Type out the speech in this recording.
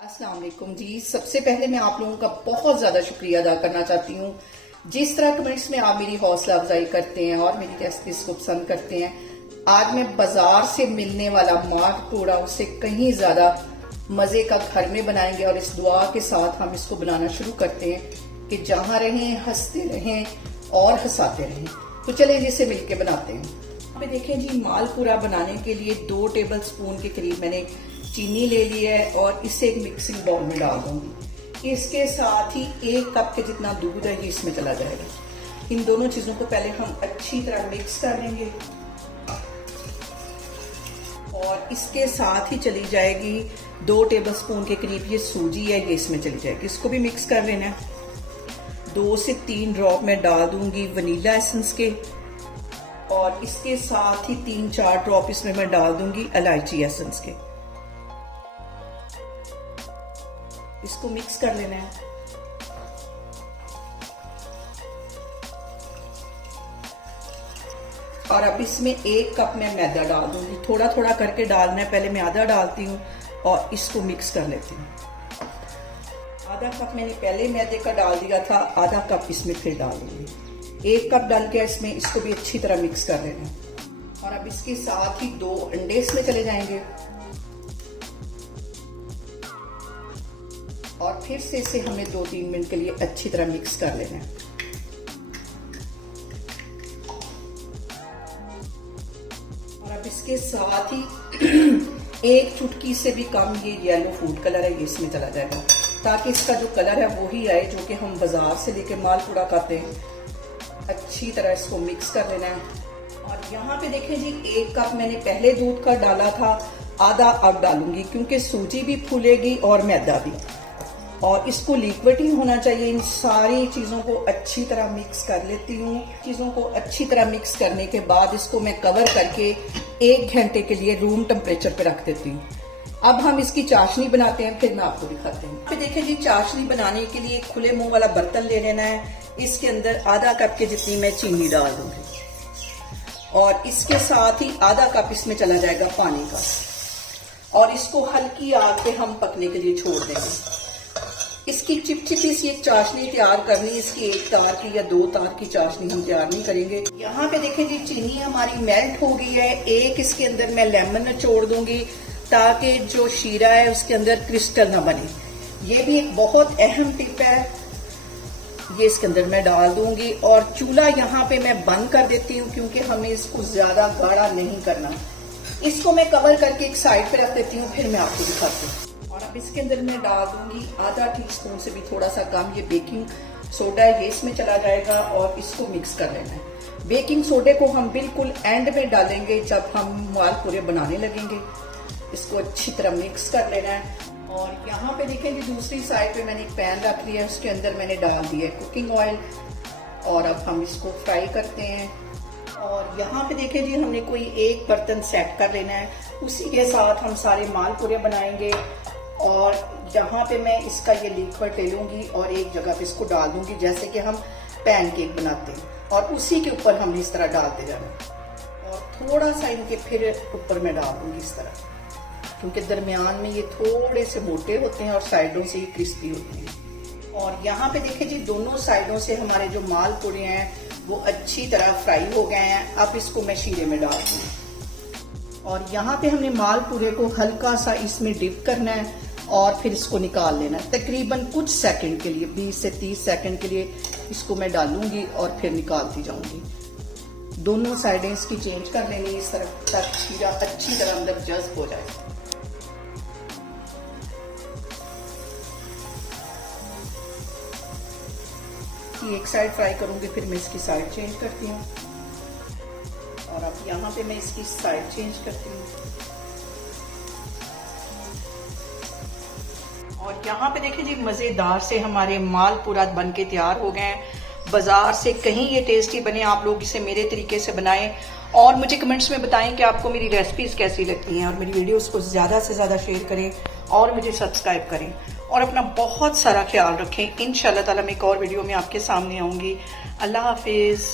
अस्सलाम वालेकुम जी। सबसे पहले मैं आप लोगों का बहुत ज़्यादा शुक्रिया अदा करना चाहती हूँ। जिस तरह कमेंट्स में आप मेरी हौसला अफजाई करते हैं और मेरी रेसिपीज को पसंद करते हैं, आज मैं बाजार से मिलने वाला मार्क टोड़ा उससे कहीं ज़्यादा मज़े का घर में बनाएंगे और इस दुआ के साथ हम इसको बनाना शुरू करते हैं कि जहाँ रहें हंसते रहें और हंसाते रहें। तो चलिए जिसे मिलके बनाते हैं। यहाँ पे देखें जी, मालपुरा बनाने के लिए 2 टेबल स्पून के करीब मैंने चीनी ले ली है और इसे एक मिक्सिंग बाउल में डाल दूंगी। इसके साथ ही 1 कप के जितना दूध है ये इसमें चला जाएगा। इन दोनों चीजों को पहले हम अच्छी तरह मिक्स कर लेंगे और इसके साथ ही चली जाएगी 2 टेबल स्पून के करीब ये सूजी है, ये इसमें चली जाएगी। इसको भी मिक्स कर लेना है। 2 से 3 ड्रॉप मैं डाल दूंगी वनीला एसेंस के और इसके साथ ही 3-4 ड्रॉप इसमें मैं डाल दूंगी इलायची एसेंस के। इसको मिक्स कर लेना है। और अब इसमें 1 कप मैं मैदा डाल दूंगी। थोड़ा थोड़ा करके डालना है, पहले मैं आधा डालती हूँ और इसको मिक्स कर लेती हूँ। आधा कप मैंने पहले मैदे का डाल दिया था, आधा कप इसमें फिर डाल दूंगी। 1 कप डाल के इसमें इसको भी अच्छी तरह मिक्स कर लेना है। और अब इसके साथ ही 2 अंडे इसमें चले जाएंगे और फिर से इसे हमें 2-3 मिनट के लिए अच्छी तरह मिक्स कर लेना है। और अब इसके साथ ही 1 चुटकी से भी कम ये येलो फूड कलर है, ये इसमें चला जाएगा ताकि इसका जो कलर है वो ही आए जो कि हम बाजार से लेके मालपुरा खाते हैं। अच्छी तरह इसको मिक्स कर लेना है। और यहाँ पे देखें जी, 1 कप मैंने पहले दूध का डाला था, आधा अब डालूंगी क्योंकि सूजी भी फूलेगी और मैदा भी। और इसको लिक्विड ही होना चाहिए। इन सारी चीज़ों को अच्छी तरह मिक्स कर लेती हूँ। चीज़ों को अच्छी तरह मिक्स करने के बाद इसको मैं कवर करके 1 घंटे के लिए रूम टेम्परेचर पे रख देती हूँ। अब हम इसकी चाशनी बनाते हैं, फिर मैं आपको दिखाती हूँ। फिर देखिए जी, चाशनी बनाने के लिए खुले मुंह वाला बर्तन ले लेना है। इसके अंदर आधा कप के जितनी मैं चीनी डाल दूंगी और इसके साथ ही आधा कप इसमें चला जाएगा पानी का और इसको हल्की आग पे हम पकने के लिए छोड़ देंगे। इसकी चिपचिपी सी एक चाशनी तैयार करनी। इसकी 1 तार की या 2 तार की चाशनी हम तैयार नहीं करेंगे। यहाँ पे देखें जी, चीनी हमारी मेल्ट हो गई है। एक इसके अंदर मैं लेमन निचोड़ दूंगी ताकि जो शीरा है उसके अंदर क्रिस्टल ना बने। ये भी एक बहुत अहम टिप है। ये इसके अंदर मैं डाल दूंगी और चूल्हा यहाँ पे मैं बंद कर देती हूँ क्योंकि हमें इसको ज्यादा गाढ़ा नहीं करना। इसको मैं कवर करके एक साइड पे रख देती हूँ, फिर मैं आपको दिखाती हूँ। और अब इसके अंदर मैं डाल दूंगी आधा टीस्पून से भी थोड़ा सा कम ये बेकिंग सोडा है, ये इसमें चला जाएगा और इसको मिक्स कर लेना है। बेकिंग सोडे को हम बिल्कुल एंड में डालेंगे जब हम मालपुरे बनाने लगेंगे। इसको अच्छी तरह मिक्स कर लेना है। और यहाँ पे देखें जी, दूसरी साइड पे मैंने एक पैन रख लिया है, उसके अंदर मैंने डाल दिया है कुकिंग ऑयल और अब हम इसको फ्राई करते हैं। और यहाँ पे देखें जी, हमने कोई एक बर्तन सेट कर लेना है, उसी के साथ हम सारे मालपुरे बनाएंगे। और जहाँ पे मैं इसका ये लिक्विड ले लूंगी और एक जगह पे इसको डाल दूंगी जैसे कि हम पैनकेक बनाते हैं और उसी के ऊपर हमने इस तरह डालते जाना। और थोड़ा सा इनके फिर ऊपर मैं डाल दूंगी इस तरह, क्योंकि दरमियान में ये थोड़े से मोटे होते हैं और साइडों से ये क्रिस्पी होते हैं। और यहाँ पे देखें जी, दोनों साइडों से हमारे जो मालपुरे हैं वो अच्छी तरह फ्राई हो गए हैं। अब इसको मैं शीरे में डाल दूंगी और यहाँ पे हमने मालपुरे को हल्का सा इसमें डिप करना है और फिर इसको निकाल लेना है। तकरीबन कुछ सेकंड के लिए, 20 से 30 सेकंड के लिए इसको मैं डालूंगी और फिर निकालती जाऊंगी। दोनों साइडें इसकी चेंज कर लेनी इस तरह तक शीरा अच्छी तरह अंदर जज्ब हो जाए। एक साइड फ्राई करूंगी, फिर मैं इसकी साइड चेंज करती हूँ। और अब यहाँ पे मैं इसकी साइड चेंज करती हूँ। और यहाँ पे देखिए जी, मजेदार से हमारे मालपुरा बन के तैयार हो गए हैं। बाजार से कहीं ये टेस्टी बने। आप लोग इसे मेरे तरीके से बनाएं और मुझे कमेंट्स में बताएं कि आपको मेरी रेसिपीज कैसी लगती हैं। और मेरी वीडियोस को ज़्यादा से ज़्यादा शेयर करें और मुझे सब्सक्राइब करें और अपना बहुत सारा ख्याल रखें। इंशाल्लाह ताला मैं एक और वीडियो में आपके सामने आऊँगी। अल्लाह हाफिज़।